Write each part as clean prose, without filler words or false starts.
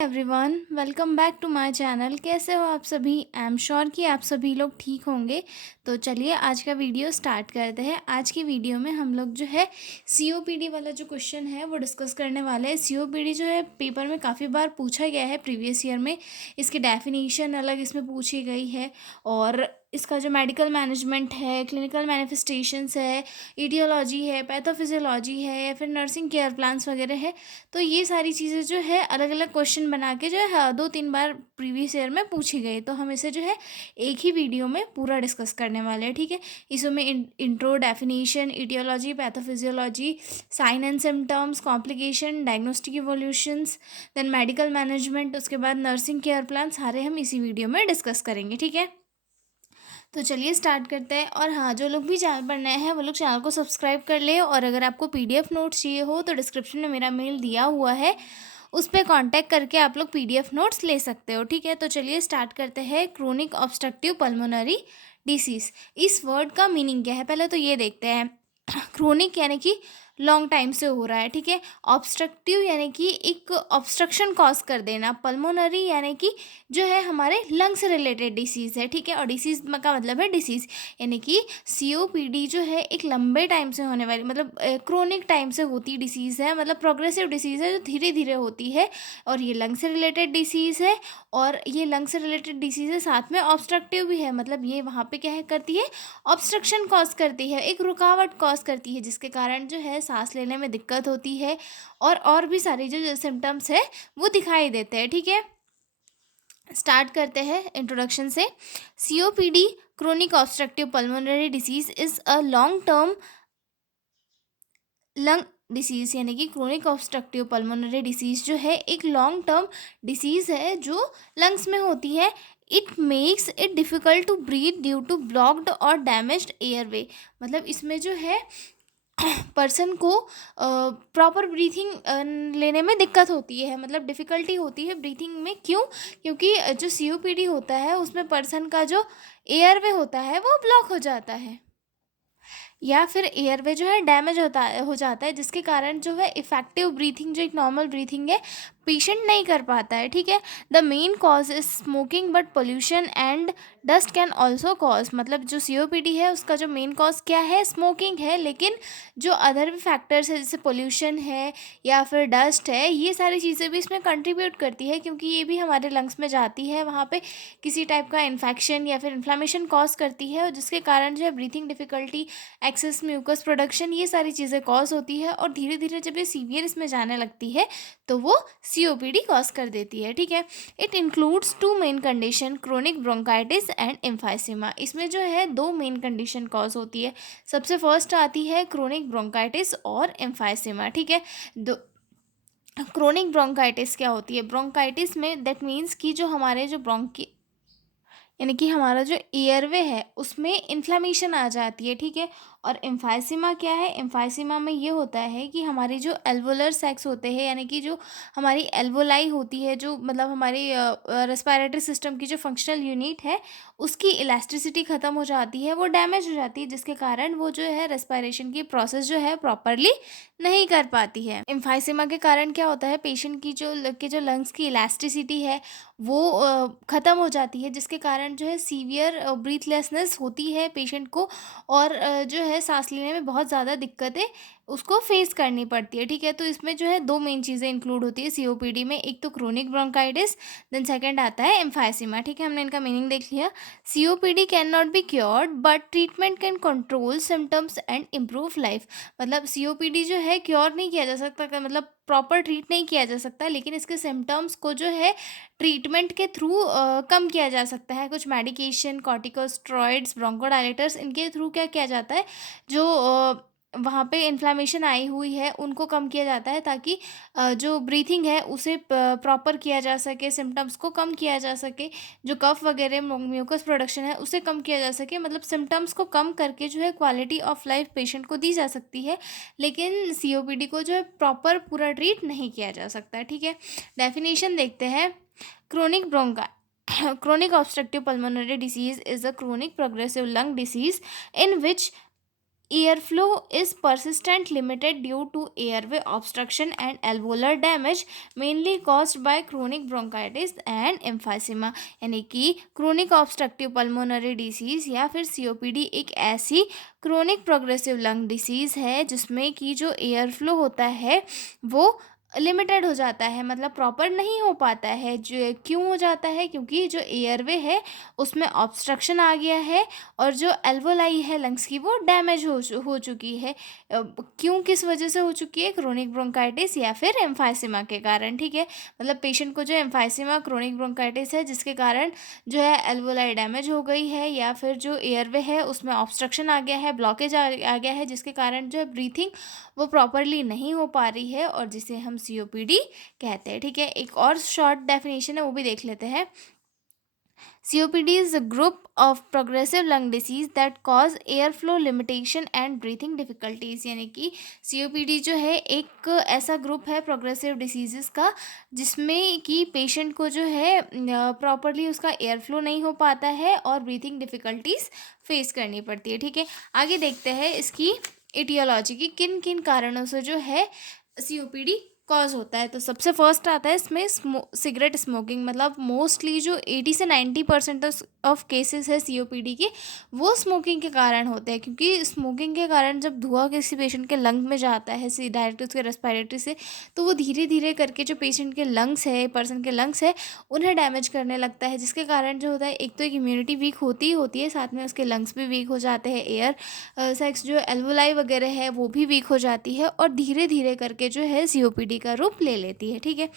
Everyone, welcome back to my channel. कैसे हो आप सभी? आई एम श्योर कि आप सभी लोग ठीक होंगे। तो चलिए आज का वीडियो स्टार्ट करते हैं। आज की वीडियो में हम लोग जो है सीओपीडी वाला जो क्वेश्चन है वो डिस्कस करने वाले हैं। सीओपीडी जो है पेपर में काफ़ी बार पूछा गया है प्रीवियस ईयर में। इसकी डेफिनेशन अलग इसमें पूछी गई है और इसका जो मेडिकल मैनेजमेंट है, क्लिनिकल मैनिफेस्टेशंस है, ईडियोलॉजी है, पैथोफिजियोलॉजी है या फिर नर्सिंग केयर प्लान्स वगैरह है। तो ये सारी चीज़ें जो है अलग अलग क्वेश्चन बना के जो है 2-3 बार प्रीवियस ईयर में पूछी गई। तो हम इसे जो है एक ही वीडियो में पूरा डिस्कस करने वाले हैं, ठीक है। इसमें intro, definition, etiology, pathophysiology, sign and symptoms, complication, diagnostic evaluations, then medical management, उसके बाद नर्सिंग केयर प्लान, सारे हम इसी वीडियो में डिस्कस करेंगे, ठीक है। तो चलिए स्टार्ट करते हैं। और हाँ, जो लोग भी चैनल पर नए हैं वो लोग चैनल को सब्सक्राइब कर ले। और अगर आपको पीडीएफ नोट्स चाहिए हो तो डिस्क्रिप्शन में मेरा मेल दिया हुआ है, उस पर कांटेक्ट करके आप लोग पीडीएफ नोट्स ले सकते हो, ठीक है। तो चलिए स्टार्ट करते हैं। क्रोनिक ऑब्स्ट्रक्टिव पल्मोनरी डिसीज़, इस वर्ड का मीनिंग क्या है पहले तो ये देखते हैं। क्रोनिक यानी कि लॉन्ग टाइम से हो रहा है, ठीक है। ऑब्स्ट्रक्टिव यानी कि एक ऑब्स्ट्रक्शन कॉज कर देना। पल्मोनरी यानी कि जो है हमारे लंग से रिलेटेड डिसीज़ है, ठीक है। और डिसीज़ का मतलब है डिसीज़, यानी कि सीओपीडी जो है एक लंबे टाइम से होने वाली, मतलब क्रोनिक टाइम से होती डिसीज़ है, मतलब प्रोग्रेसिव डिसीज़ है जो धीरे धीरे होती है। और ये लंग से रिलेटेड डिसीज़ है। और ये लंग से रिलेटेड डिसीज़ है, साथ में ऑब्स्ट्रक्टिव भी है, मतलब ये वहाँ पे क्या है करती है, ऑब्स्ट्रक्शन कॉज करती है, एक रुकावट कॉज करती है, जिसके कारण जो है सांस लेने में दिक्कत होती है। और भी सारी जो सिम्टम्स है वो दिखाई देते हैं, ठीक है। स्टार्ट करते हैं इंट्रोडक्शन से। COPD, chronic obstructive pulmonary disease, is a long term lung disease, यानी कि क्रोनिक ऑब्स्ट्रक्टिव पल्मोनरी डिसीज़ जो है एक लॉन्ग टर्म डिसीज़ है जो लंग्स में होती है। It makes it difficult to breathe due to blocked और डैमेज्ड एयरवे, मतलब इसमें जो है पर्सन को प्रॉपर ब्रीथिंग लेने में दिक्कत होती है, मतलब डिफ़िकल्टी होती है ब्रीथिंग में। क्यों? क्योंकि जो सीओपीडी होता है उसमें पर्सन का जो एयरवे होता है वो ब्लॉक हो जाता है, या फिर एयरवे जो है डैमेज हो जाता है, जिसके कारण जो है इफेक्टिव ब्रीथिंग, जो एक नॉर्मल ब्रीथिंग है, पेशेंट नहीं कर पाता है, ठीक है। The main cause is smoking but pollution and dust can also cause, मतलब जो सीओपीडी है उसका जो मेन कॉज क्या है, स्मोकिंग है, लेकिन जो अदर भी फैक्टर्स है जैसे पोल्यूशन है या फिर डस्ट है, ये सारी चीज़ें भी इसमें कंट्रीब्यूट करती है, क्योंकि ये भी हमारे लंग्स में जाती है, वहाँ पे किसी टाइप का इन्फेक्शन या फिर इन्फ्लामेशन कॉज करती है, और जिसके कारण जो है breathing difficulty, excess mucus production, ये सारी चीज़ें कॉज होती है। और धीरे धीरे जब ये सीवियर इसमें जाने लगती है तो वो सीओपीडी कॉज कर देती है, ठीक है। It includes two main condition, chronic bronchitis and emphysema. इसमें जो है दो मेन कंडीशन कॉज होती है। सबसे फर्स्ट आती है क्रोनिक ब्रोंकाइटिस और एम्फाइसीमा, ठीक है। दो क्रोनिक ब्रोंकाइटिस क्या होती है? ब्रोंकाइटिस में दैट मीन्स कि जो हमारे जो ब्रोंकी, यानी कि हमारा जो एयरवे है उसमें इन्फ्लेमेशन आ जाती है, ठीक है। और एम्फाइसीमा क्या है? एम्फाइसीमा में ये होता है कि हमारी जो एल्वोलर सैक्स होते हैं, यानी कि जो हमारी एल्वोलाई होती है, जो मतलब हमारी रेस्पिरेटरी सिस्टम की जो फंक्शनल यूनिट है, उसकी इलास्टिसिटी ख़त्म हो जाती है, वो डैमेज हो जाती है, जिसके कारण वो जो है रेस्पिरेशन की प्रोसेस जो है प्रॉपरली नहीं कर पाती है। एम्फाइसीमा के कारण क्या होता है, पेशेंट की जो लंग्स की इलास्टिसिटी है वो ख़त्म हो जाती है, जिसके कारण जो है सीवियर ब्रीथलेसनेस होती है पेशेंट को। और जो है सांस लेने में बहुत ज़्यादा दिक्कतें उसको फेस करनी पड़ती है, ठीक है। तो इसमें जो है दो मेन चीज़ें इंक्लूड होती है सीओपीडी में, एक तो क्रोनिक ब्रोंकाइटिस, देन सेकंड आता है एम्फाइसीमा, ठीक है। हमने इनका मीनिंग देख लिया। COPD can not be cured but treatment can control symptoms and improve life, मतलब सीओपीडी जो है क्योर नहीं किया जा सकता, मतलब प्रॉपर ट्रीट नहीं किया जा सकता, लेकिन इसके सिम्टम्स को जो है ट्रीटमेंट के थ्रू कम किया जा सकता है। कुछ मेडिकेशन, कॉर्टिकोस्टेरॉइड्स, ब्रोंकोडायलेटर्स, इनके थ्रू क्या किया जाता है, जो वहाँ पे इन्फ्लेमेशन आई हुई है उनको कम किया जाता है, ताकि जो ब्रीथिंग है उसे प्रॉपर किया जा सके, सिम्टम्स को कम किया जा सके, जो कफ वगैरह म्यूकस प्रोडक्शन है उसे कम किया जा सके, मतलब सिम्टम्स को कम करके जो है क्वालिटी ऑफ लाइफ पेशेंट को दी जा सकती है। लेकिन सीओपीडी को जो है प्रॉपर पूरा ट्रीट नहीं किया जा सकता, ठीक है। डेफिनेशन देखते हैं। Chronic ब्रोंका chronic obstructive pulmonary disease is a chronic progressive lung disease in which Airflow is persistent limited due to airway obstruction and alveolar damage mainly caused by chronic bronchitis and emphysema। यानी कि chronic obstructive pulmonary disease या फिर COPD एक ऐसी chronic progressive lung disease है जिसमें कि जो एयर फ्लो होता है वो लिमिटेड हो जाता है, मतलब प्रॉपर नहीं हो पाता है। जो क्यों हो जाता है, क्योंकि जो एयरवे है उसमें ऑब्स्ट्रक्शन आ गया है और जो एल्वोलाई है लंग्स की वो डैमेज हो चुकी है। क्यों, किस वजह से हो चुकी है? क्रोनिक ब्रोंकाइटिस या फिर एम्फाइसीमा के कारण। ठीक है, मतलब पेशेंट को जो एम्फाइसीमा क्रोनिक ब्रोंकाइटिस है जिसके कारण जो है एल्वोलाई डैमेज हो गई है, या फिर जो एयरवे है उसमें ऑब्स्ट्रक्शन आ गया है, ब्लॉकेज आ गया है, जिसके कारण जो है ब्रीथिंग वो प्रॉपरली नहीं हो पा रही है और जिसे हम COPD कहते हैं। ठीक है, एक और शॉर्ट डेफिनेशन है वो भी देख लेते हैं। COPD is a group of progressive lung disease that cause airflow limitation and breathing difficulties। यानी कि COPD जो है एक ऐसा ग्रुप है प्रोग्रेसिव डिसीजेस का जिसमें कि पेशेंट को जो है प्रॉपरली उसका एयर फ्लो नहीं हो पाता है और ब्रीथिंग डिफ़िकल्टीज फेस करनी पड़ती है। ठीक है, आगे देखते हैं इसकी एटियोलॉजी की किन किन कारणों से जो है COPD कॉज होता है। तो सबसे फर्स्ट आता है इसमें सिगरेट स्मोकिंग, मतलब मोस्टली जो 80 से 90% ऑफ केसेस है COPD के वो स्मोकिंग के कारण होते हैं, क्योंकि स्मोकिंग के कारण जब धुआं किसी पेशेंट के लंग में जाता है डायरेक्ट उसके रेस्पिरेटरी से, तो वो धीरे धीरे करके जो पेशेंट के लंग्स है, पर्सन के लंग्स है, उन्हें डैमेज करने लगता है, जिसके कारण जो होता है एक तो एक इम्यूनिटी वीक होती ही होती है, साथ में उसके लंग्स भी वीक हो जाते हैं, एयर सेक्स जो एल्वोलाई वगैरह है वो भी वीक हो जाती है और धीरे धीरे करके जो है COPD का रूप ले लेती है। ठीक है,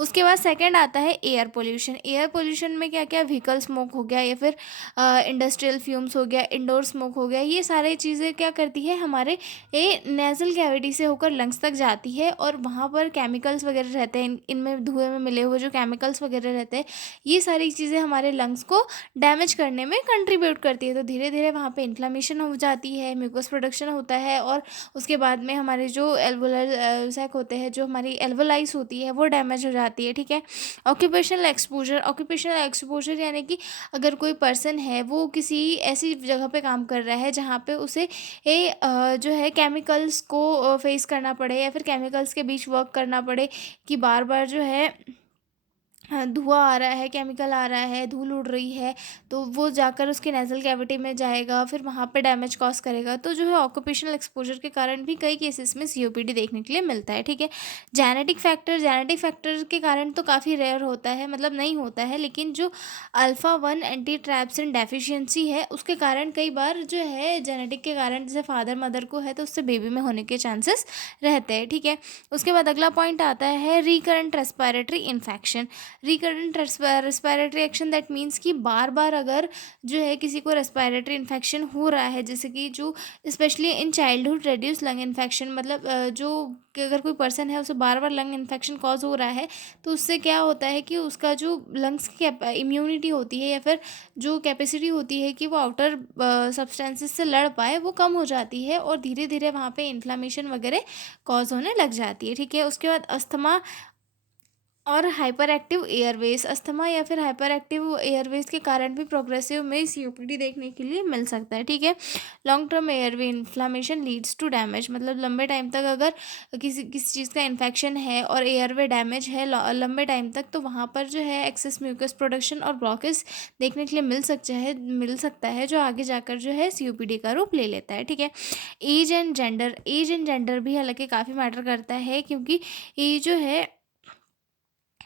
उसके बाद सेकंड आता है एयर पोल्यूशन। एयर पोल्यूशन में क्या क्या, व्हीकल स्मोक हो गया या फिर इंडस्ट्रियल फ्यूम्स हो गया, इंडोर स्मोक हो गया, ये सारी चीज़ें क्या करती है हमारे नेजल कैविटी से होकर लंग्स तक जाती है और वहाँ पर केमिकल्स वगैरह रहते हैं, इनमें धुएं में मिले हुए जो केमिकल्स वगैरह रहते हैं, ये सारी चीज़ें हमारे लंग्स को डैमेज करने में कंट्रीब्यूट करती है। तो धीरे धीरे वहाँ पे इन्फ्लामेशन हो जाती है, म्यूकस प्रोडक्शन होता है और उसके बाद में हमारे जो एल्वोलर सैक होते हैं, जो हमारी एल्वोलाइज होती है वो डैमेज हो जाती है। ठीक है, ऑक्यूपेशनल एक्सपोजर। ऑक्यूपेशनल एक्सपोजर यानी कि अगर कोई पर्सन है वो किसी ऐसी जगह पे काम कर रहा है जहाँ पे उसे जो है केमिकल्स को फेस करना पड़े या फिर केमिकल्स के बीच वर्क करना पड़े, कि बार बार जो है हाँ, धुआं आ रहा है, केमिकल आ रहा है, धूल उड़ रही है, तो वो जाकर उसके नेज़ल कैविटी में जाएगा, फिर वहाँ पे डैमेज कॉज़ करेगा। तो जो है ऑक्यूपेशनल एक्सपोजर के कारण भी कई केसेस में COPD देखने के लिए मिलता है। ठीक है, जेनेटिक फैक्टर के कारण तो काफ़ी रेयर होता है, मतलब नहीं होता है, लेकिन जो अल्फ़ा 1 एंटी ट्रैप्सिन डेफिशिएंसी है उसके कारण कई बार जो है जेनेटिक के कारण, जैसे फादर मदर को है तो उससे बेबी में होने के चांसेस रहते हैं। ठीक है, उसके बाद अगला पॉइंट आता है recurrent respiratory infection. Recurrent respiratory action that means कि बार बार अगर जो है किसी को रेस्पिरेटरी इन्फेक्शन हो रहा है, जैसे कि जो specially in childhood reduce lung infection, मतलब जो कि अगर कोई पर्सन है उसे बार बार लंग इन्फेक्शन कॉज हो रहा है, तो उससे क्या होता है कि उसका जो लंग्स की इम्यूनिटी होती है या फिर जो कैपेसिटी होती है कि वो आउटर सब्सटेंसेस से लड़ पाए, वो कम हो जाती है और धीरे धीरे वहाँ पे इन्फ्लामेशन वगैरह कॉज होने लग जाती है। ठीक है, उसके बाद अस्थमा और हाइपर एक्टिव एयरवेज। अस्थमा या फिर हाइपर एक्टिव एयरवेज के कारण भी प्रोग्रेसिव में COPD देखने के लिए मिल सकता है। ठीक है, long term airway inflammation leads to damage, मतलब लंबे टाइम तक अगर किसी किसी चीज़ का इन्फेक्शन है और एयरवे डैमेज है लंबे टाइम तक, तो वहाँ पर जो है एक्सेस म्यूकस प्रोडक्शन और ब्लॉकेज देखने के लिए मिल सकता है जो आगे जाकर जो है COPD का रूप ले लेता है। ठीक है, एज एंड जेंडर भी हालांकि काफ़ी मैटर करता है, क्योंकि ये जो है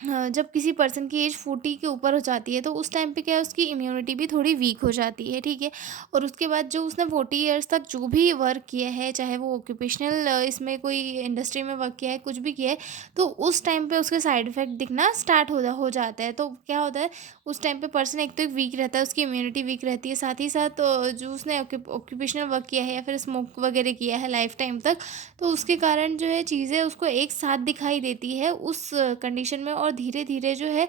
हाँ, जब किसी पर्सन की एज 40 के ऊपर हो जाती है तो उस टाइम पे क्या है, उसकी इम्यूनिटी भी थोड़ी वीक हो जाती है। ठीक है, और उसके बाद जो उसने 40 ईयर्स तक जो भी वर्क किया है, चाहे वो ऑक्यूपेशनल इसमें कोई इंडस्ट्री में वर्क किया है, कुछ भी किया है, तो उस टाइम पे उसके साइड इफ़ेक्ट दिखना स्टार्ट हो जाता है। तो क्या होता है, उस टाइम पे पर्सन एक तो एक वीक रहता है, उसकी इम्यूनिटी वीक रहती है, साथ ही साथ जो उसने ऑक्यूपेशनल वर्क किया है या फिर स्मोक वगैरह किया है लाइफ टाइम तक, तो उसके कारण जो है चीज़ें उसको एक साथ दिखाई देती है उस कंडीशन में, और धीरे धीरे जो है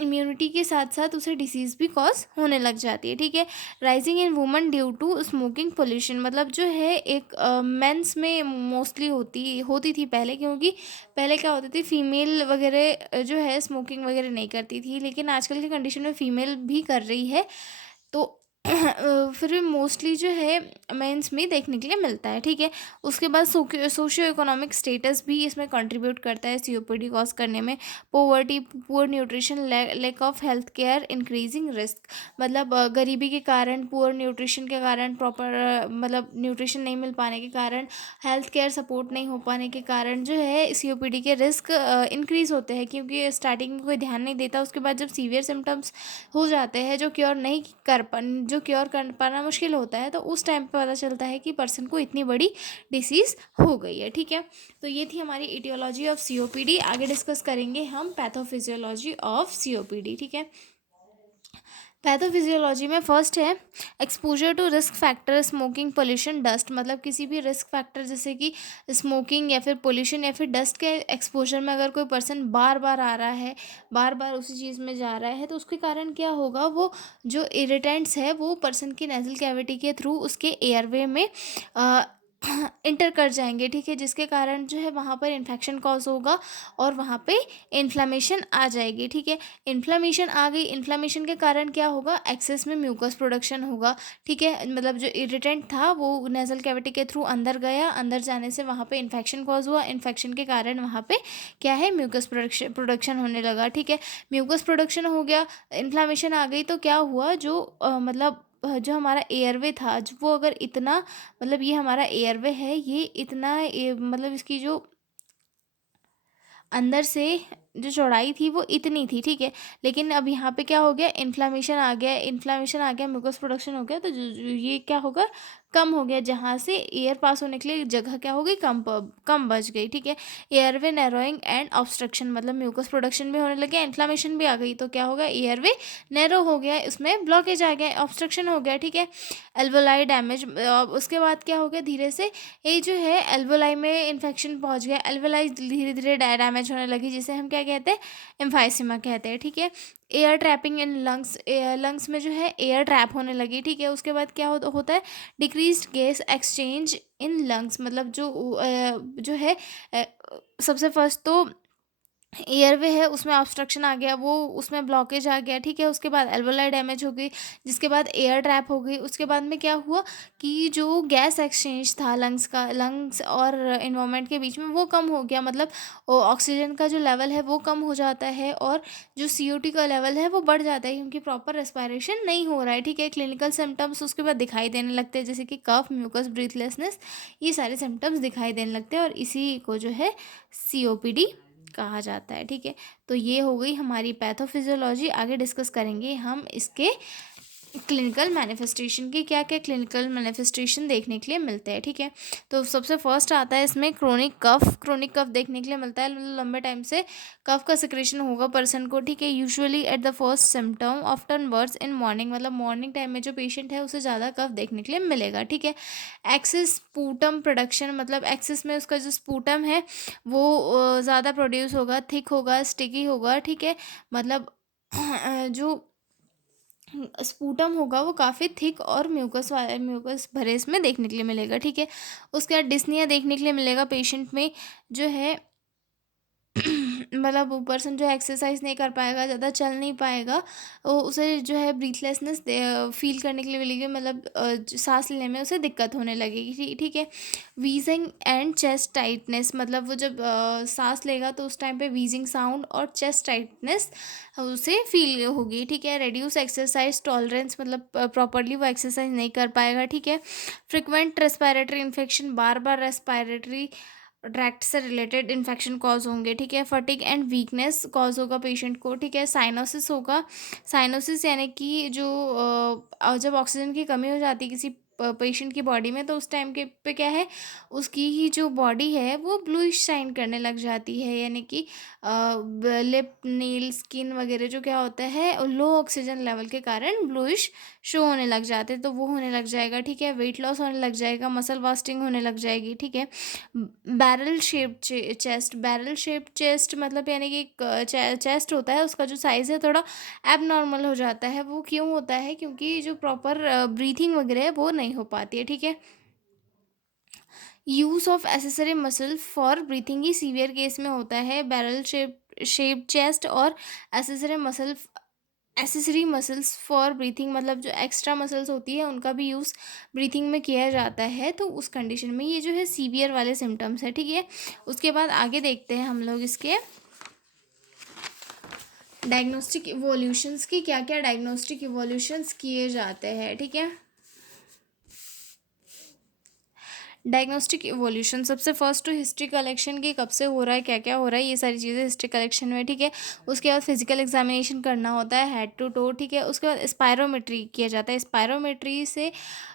इम्यूनिटी के साथ साथ उसे डिसीज़ भी कॉज होने लग जाती है। ठीक है, rising in woman due to smoking pollution, मतलब जो है एक मेंस में मोस्टली होती थी पहले, क्योंकि पहले क्या होती थी, फीमेल वगैरह जो है स्मोकिंग वगैरह नहीं करती थी, लेकिन आजकल की कंडीशन में फ़ीमेल भी कर रही है। तो फिर भी मोस्टली जो है मेंस में देखने के लिए मिलता है, ठीक है। उसके बाद सोशियो इकोनॉमिक स्टेटस भी इसमें कंट्रीब्यूट करता है सीओपीडी कॉज करने में। Poverty, poor nutrition, lack of health care, increasing risk. मतलब गरीबी के कारण, पुअर न्यूट्रिशन के कारण, प्रॉपर मतलब न्यूट्रिशन नहीं मिल पाने के कारण, हेल्थ केयर सपोर्ट नहीं हो पाने के कारण जो है सीओपीडी के रिस्क इंक्रीज़ होते हैं, क्योंकि स्टार्टिंग में कोई ध्यान नहीं देता। उसके बाद जब सीवियर सिम्टम्स हो जाते हैं जो क्योर कर पाना मुश्किल होता है, तो उस टाइम पे पता चलता है कि पर्सन को इतनी बड़ी डिसीज़ हो गई है, ठीक है। तो ये थी हमारी इटियोलॉजी ऑफ सीओपीडी। आगे डिस्कस करेंगे हम पैथोफिजियोलॉजी ऑफ सीओपीडी, ठीक है। पैथोफिजियोलॉजी में फर्स्ट है exposure to risk factor, smoking, pollution, dust. मतलब किसी भी रिस्क फैक्टर जैसे कि स्मोकिंग या फिर पोल्यूशन या फिर डस्ट के एक्सपोजर में अगर कोई पर्सन बार बार आ रहा है, बार बार उसी चीज़ में जा रहा है, तो उसके कारण क्या होगा, वो जो इरिटेंट्स है वो पर्सन की नेजल कैविटी के थ्रू उसके एयरवे में इंटर कर जाएंगे, ठीक है, जिसके कारण जो है वहाँ पर इन्फेक्शन कॉज होगा और वहाँ पे इन्फ्लामेशन आ जाएगी, ठीक है। इन्फ्लामेशन आ गई, इन्फ्लामेशन के कारण क्या होगा, एक्सेस में म्यूकस प्रोडक्शन होगा, ठीक है। मतलब जो इरिटेंट था वो नेजल कैविटी के थ्रू अंदर गया, अंदर जाने से वहाँ पे इन्फेक्शन कॉज हुआ, इन्फेक्शन के कारण वहाँ पे क्या है, म्यूकस प्रोडक्शन होने लगा, ठीक है। म्यूकस प्रोडक्शन हो गया, इन्फ्लामेशन आ गई, तो क्या हुआ, जो मतलब जो हमारा एयरवे था, वो अगर इतना, मतलब ये हमारा एयरवे है, ये इतना मतलब इसकी जो अंदर से जो चौड़ाई थी वो इतनी थी, ठीक है। लेकिन अब यहाँ पे क्या हो गया, इन्फ्लामेशन आ गया, म्यूकस प्रोडक्शन हो गया, तो ये क्या होगा, कम हो गया, जहाँ से एयर पास होने के लिए जगह क्या हो गई, कम बच गई, ठीक है। एयरवे नैरोइंग एंड ऑब्स्ट्रक्शन, मतलब म्यूकस प्रोडक्शन भी होने लगे, इन्फ्लामेशन भी आ गई, तो क्या होगा, एयरवे नैरो हो गया, उसमें ब्लॉकेज आ गया, ऑब्स्ट्रक्शन हो गया, ठीक है। एल्वोलाई डैमेज, उसके बाद क्या हो गया, धीरे से ये जो है एल्वोलाई में इन्फेक्शन पहुंच गया, एल्वोलाई धीरे धीरे डैमेज होने लगी, जिसे हम क्या कहते हैं, एम्फाइसीमा कहते हैं, ठीक है। Air trapping in lungs, lungs में जो है एयर ट्रैप होने लगी, ठीक है। उसके बाद क्या होता है, decreased gas exchange in lungs, मतलब जो है अ, सबसे फर्स्ट तो एयरवे है उसमें ऑब्स्ट्रक्शन आ गया, वो उसमें ब्लॉकेज आ गया, ठीक है। उसके बाद एल्वोलाई डैमेज हो गई, जिसके बाद एयर ट्रैप हो गई। उसके बाद में क्या हुआ कि जो गैस एक्सचेंज था लंग्स और इन्वायरमेंट के बीच में, वो कम हो गया, मतलब ऑक्सीजन का जो लेवल है वो कम हो जाता है, और जो सीओटी का लेवल है वो बढ़ जाता है, क्योंकि प्रॉपर रेस्पायरेशन नहीं हो रहा है, ठीक है। क्लिनिकल सिम्टम्स उसके बाद दिखाई देने लगते हैं, जैसे कि कफ, म्यूकस, ब्रीथलेसनेस, ये सारे सिम्टम्स दिखाई देने लगते हैं, और इसी को जो है सीओपीडी कहा जाता है, ठीक है। तो ये हो गई हमारी पैथोफिजियोलॉजी। आगे डिस्कस करेंगे हम इसके क्लिनिकल मैनिफेस्टेशन की, क्या क्या क्लिनिकल मैनिफेस्टेशन देखने के लिए मिलते हैं, ठीक है। तो सबसे फर्स्ट आता है इसमें क्रोनिक कफ देखने के लिए मिलता है, मतलब लंबे टाइम से कफ का सिक्रेशन होगा पर्सन को, ठीक है। Usually at the first symptom often words in morning, मतलब मॉर्निंग टाइम में जो पेशेंट है उसे ज़्यादा कफ देखने के लिए मिलेगा, ठीक है। एक्सेस स्पूटम प्रोडक्शन, मतलब एक्सेस में उसका जो स्पूटम है वो ज़्यादा प्रोड्यूस होगा, थिक होगा, स्टिकी होगा, ठीक है। मतलब जो स्पूटम होगा वो काफ़ी थिक और म्यूकस भरे इसमें देखने के लिए मिलेगा, ठीक है। उसके बाद डिस्निया देखने के लिए मिलेगा पेशेंट में, जो है मतलब वो पर्सन जो एक्सरसाइज नहीं कर पाएगा, ज़्यादा चल नहीं पाएगा, उसे जो है ब्रीथलेसनेस फील करने के लिए मिलेगी, मतलब सांस लेने में उसे दिक्कत होने लगेगी, ठीक है। वीजिंग एंड चेस्ट टाइटनेस, मतलब वो जब सांस लेगा तो उस टाइम पे वीजिंग साउंड और चेस्ट टाइटनेस उसे फील होगी, ठीक है। रेड्यूस एक्सरसाइज टॉलरेंस, मतलब प्रॉपरली वो एक्सरसाइज नहीं कर पाएगा, ठीक है। फ्रिक्वेंट रेस्पायरेटरी इन्फेक्शन, बार बार रेस्पायरेटरी ट्रैक्ट से रिलेटेड इन्फेक्शन कॉज होंगे, ठीक है। फटिग एंड वीकनेस कॉज होगा पेशेंट को, ठीक है। साइनोसिस होगा, साइनोसिस यानी कि जो जब ऑक्सीजन की कमी हो जाती है किसी पेशेंट की बॉडी में, तो उस टाइम के पे क्या है, उसकी ही जो बॉडी है वो ब्लूइश शाइन करने लग जाती है, यानी कि लिप, नील, स्किन वगैरह जो क्या होता है, लो ऑक्सीजन लेवल के कारण ब्लूइश शो होने लग जाते हैं, तो वो होने लग जाएगा, ठीक है। वेट लॉस होने लग जाएगा, मसल वास्टिंग होने लग जाएगी, ठीक है। बैरल शेप चेस्ट, मतलब यानी कि चेस्ट होता है उसका जो साइज़ है थोड़ा एबनॉर्मल हो जाता है, वो क्यों होता है, क्योंकि जो प्रॉपर ब्रीथिंग वगैरह है वो नहीं हो पाती है, ठीक है। Use of accessory muscle for breathing he severe case में होता है, बैरल शेप चेस्ट और accessory muscle accessory muscles for breathing, मतलब जो एक्स्ट्रा मसल्स होती है उनका भी यूज़ ब्रीथिंग में किया जाता है। तो उस कंडीशन में ये जो है सीवियर वाले सिम्टम्स है, ठीक है। उसके बाद आगे देखते हैं हम लोग इसके डायग्नोस्टिक इवोल्यूशंस की, क्या क्या डायग्नोस्टिक इवोल्यूशंस किए जाते हैं, ठीक है। डायग्नोस्टिक इवोल्यूशन, सबसे फर्स्ट तो हिस्ट्री कलेक्शन की, कब से हो रहा है, क्या क्या हो रहा है, ये सारी चीज़ें हिस्ट्री कलेक्शन में, ठीक है। उसके बाद फिजिकल एग्जामिनेशन करना होता है हेड टू टो, ठीक है। उसके बाद स्पायरोमेट्री किया जाता है। स्पायरोमेट्री से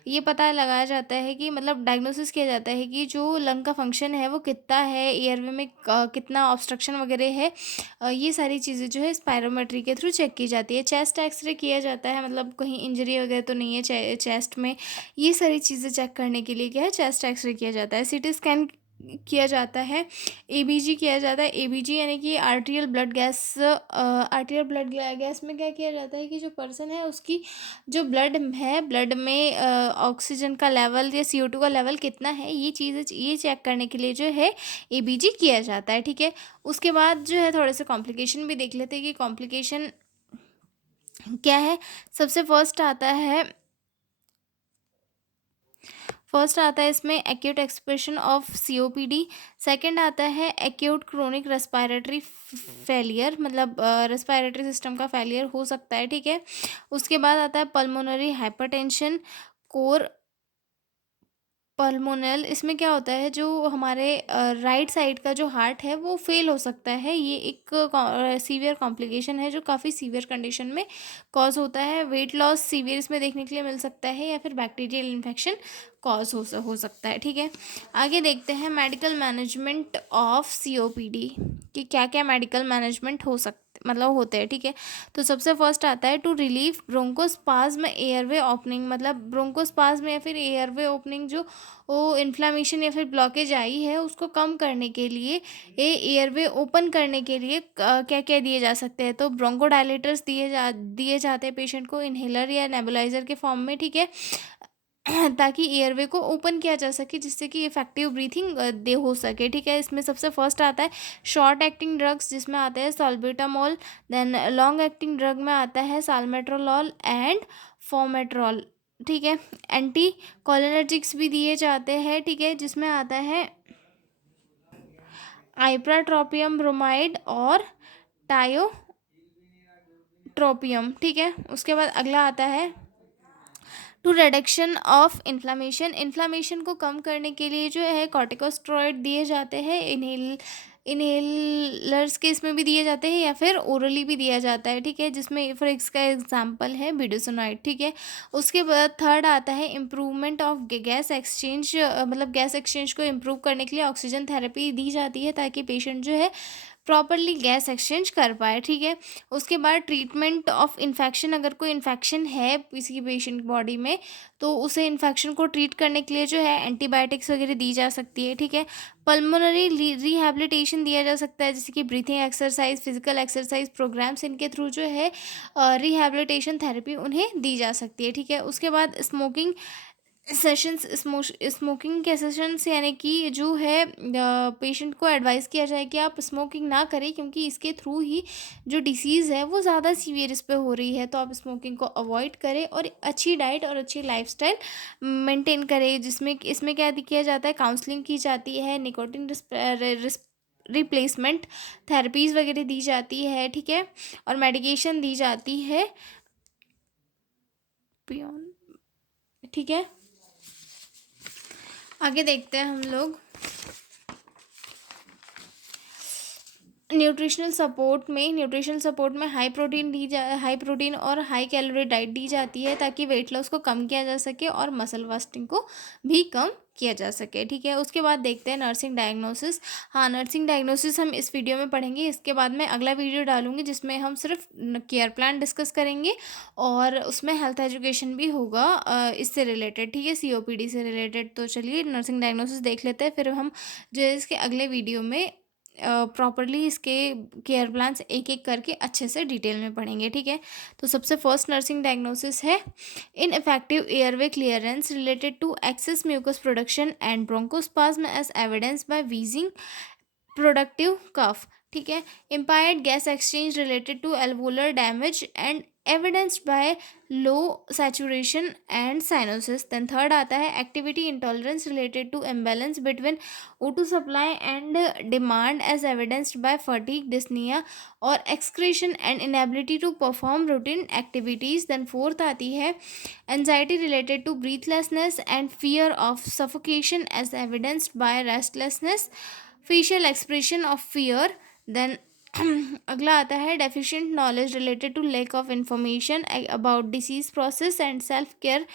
ये पता लगाया जाता है कि मतलब डायग्नोसिस किया जाता है कि जो लंग का फंक्शन है वो कितना है, एयरवे में कितना ऑब्स्ट्रक्शन वगैरह है। ये सारी चीज़ें जो है स्पायरोमेट्री के थ्रू चेक की जाती है। चेस्ट एक्सरे किया जाता है, मतलब कहीं इंजरी वगैरह तो नहीं है चेस्ट में, ये सारी चीज़ें चेक करने के लिए क्या है चेस्ट एक्सरे किया जाता है। सीटी स्कैन किया जाता है। एबीजी किया जाता है। एबीजी यानी कि arterial blood gas. Arterial blood gas में क्या किया जाता है कि जो पर्सन है उसकी जो ब्लड है, ब्लड में ऑक्सीजन का लेवल या CO2 का लेवल कितना है, ये चीज़ें ये चेक करने के लिए जो है एबीजी किया जाता है, ठीक है। उसके बाद जो है थोड़े से कॉम्प्लिकेशन भी देख लेते हैं कि कॉम्प्लिकेशन क्या है। सबसे फर्स्ट आता है इसमें acute expression of COPD। Second आता है एक्यूट क्रोनिक रेस्पिरेटरी फेलियर, मतलब रेस्पिरेटरी सिस्टम का फेलियर हो सकता है, ठीक है। उसके बाद आता है पल्मोनरी हाइपरटेंशन कोर पल्मोनल। इसमें क्या होता है जो हमारे राइट साइड का जो हार्ट है वो फेल हो सकता है। ये एक सीवियर कॉम्प्लिकेशन है जो काफ़ी सीवियर कंडीशन में कॉज होता है। वेट लॉस सीवियर इसमें देखने के लिए मिल सकता है, या फिर बैक्टीरियल इन्फेक्शन कॉज हो सकता है, ठीक है। आगे देखते हैं मेडिकल मैनेजमेंट ऑफ COPD कि क्या क्या मेडिकल मैनेजमेंट हो सकते मतलब होते हैं, ठीक है। तो सबसे फर्स्ट आता है to relieve bronchospasm airway opening, मतलब ब्रोंकोस्पाज्म या फिर एयरवे ओपनिंग जो वो इन्फ्लामेशन या फिर ब्लॉकेज आई है उसको कम करने के लिए, ये एयरवे ओपन करने के लिए क्या क्या दिए जा सकते हैं। तो ब्रोंकोडायलेटर्स दिए जाते हैं पेशेंट को, इन्हेलर या नेबुलाइजर के फॉर्म में, ठीक है, ताकि एयरवे को ओपन किया जा सके जिससे कि इफेक्टिव ब्रीथिंग दे हो सके, ठीक है। इसमें सबसे फर्स्ट आता है शॉर्ट एक्टिंग ड्रग्स जिसमें आता है सॉल्बेटामोल। देन लॉन्ग एक्टिंग ड्रग में आता है साल्मेट्रोलॉल एंड फोमेट्रॉल, ठीक है। एंटी कोलिनर्जिक्स भी दिए जाते हैं, ठीक है, जिसमें आता है आइप्राट्रोपियम ब्रोमाइड और टायोट्रोपियम, ठीक है। उसके बाद अगला आता है टू रिडक्शन ऑफ इन्फ्लामेशन को कम करने के लिए जो है कॉर्टिकोस्टेरॉइड दिए जाते हैं। इनहेलर्स के इसमें भी दिए जाते हैं या फिर ओरली भी दिया जाता है, ठीक है, जिसमें फॉर इसका एग्जांपल है बिडोसोनाइड, ठीक है। उसके बाद थर्ड आता है इम्प्रूवमेंट ऑफ गैस एक्सचेंज, मतलब गैस एक्सचेंज को इम्प्रूव करने के लिए ऑक्सीजन थेरेपी दी जाती है ताकि पेशेंट जो है प्रॉपरली गैस एक्सचेंज कर पाए, ठीक है। उसके बाद ट्रीटमेंट ऑफ इन्फेक्शन, अगर कोई इन्फेक्शन है किसी पेशेंट बॉडी में तो उसे इन्फेक्शन को ट्रीट करने के लिए जो है एंटीबायोटिक्स वगैरह दी जा सकती है, ठीक है। पल्मोनरी रिहैबिलिटेशन दिया जा सकता है जैसे कि breathing exercise, physical exercise programmes, इनके थ्रू जो है रिहैबिलिटेशन थेरेपी उन्हें दी जा सकती है, ठीक है। उसके बाद स्मोकिंग सेशंस, स्मोकिंग के सेशंस यानी कि जो है पेशेंट को एडवाइस किया जाए कि आप स्मोकिंग ना करें क्योंकि इसके थ्रू ही जो डिसीज़ है वो ज़्यादा सीवियर इस पे हो रही है। तो आप स्मोकिंग को अवॉइड करें और अच्छी डाइट और अच्छी लाइफस्टाइल मेंटेन करें, जिसमें इसमें क्या किया जाता है काउंसलिंग की जाती है, निकोटिन रिप्लेसमेंट थेरेपीज़ वगैरह दी जाती है, ठीक है, और मेडिकेशन दी जाती है, ठीक है। आगे देखते हैं हम लोग न्यूट्रिशनल सपोर्ट में हाई प्रोटीन और हाई कैलोरी डाइट दी जाती है ताकि वेट लॉस को कम किया जा सके और मसल वास्टिंग को भी कम किया जा सके, ठीक है। उसके बाद देखते हैं नर्सिंग डायग्नोसिस। हाँ, नर्सिंग डायग्नोसिस हम इस वीडियो में पढ़ेंगे, इसके बाद मैं अगला वीडियो डालूंगी जिसमें हम सिर्फ केयर प्लान डिस्कस करेंगे और उसमें हेल्थ एजुकेशन भी होगा इससे रिलेटेड, ठीक है, COPD से रिलेटेड। तो चलिए नर्सिंग डायग्नोसिस देख लेते हैं, फिर हम जो है इसके अगले वीडियो में प्रॉपरली इसके केयर प्लान्स एक एक करके अच्छे से डिटेल में पढ़ेंगे, ठीक है। तो सबसे फर्स्ट नर्सिंग डायग्नोसिस है ineffective airway clearance related to excess mucus production and bronchospasm as evidence by wheezing productive cough. ठीक है। Impaired gas exchange related to alveolar damage and evidenced by low saturation and cyanosis. Then third आता है activity intolerance related to imbalance between O2 supply and demand as evidenced by fatigue dyspnoea और exertion and inability to perform routine activities. Then fourth आती है anxiety related to breathlessness and fear of suffocation as evidenced by restlessness, facial expression of fear. Then अगला आता है deficient knowledge related to lack of information about disease process and self care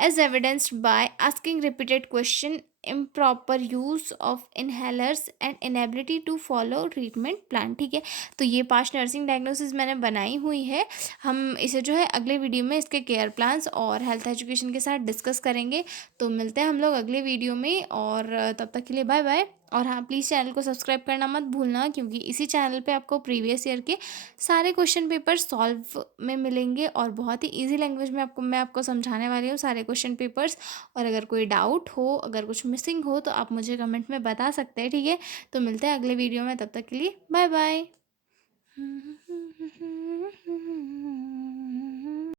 as evidenced by asking repeated question, improper use of inhalers and inability to follow treatment plan. ठीक है, तो ये 5 nursing diagnosis मैंने बनाई हुई है। हम इसे जो है अगले वीडियो में इसके केयर प्लान्स और हेल्थ एजुकेशन के साथ डिस्कस करेंगे। तो मिलते हैं हम लोग अगले वीडियो में, और तब तक के लिए बाय बाय। और हाँ, प्लीज़ चैनल को सब्सक्राइब करना मत भूलना, क्योंकि इसी चैनल पे आपको प्रीवियस ईयर के सारे क्वेश्चन पेपर सॉल्व में मिलेंगे और बहुत ही इजी लैंग्वेज में मैं आपको समझाने वाली हूँ सारे क्वेश्चन पेपर्स। और अगर कोई डाउट हो, अगर कुछ मिसिंग हो, तो आप मुझे कमेंट में बता सकते हैं। ठीक है, तो मिलते हैं अगले वीडियो में, तब तक के लिए बाय बाय।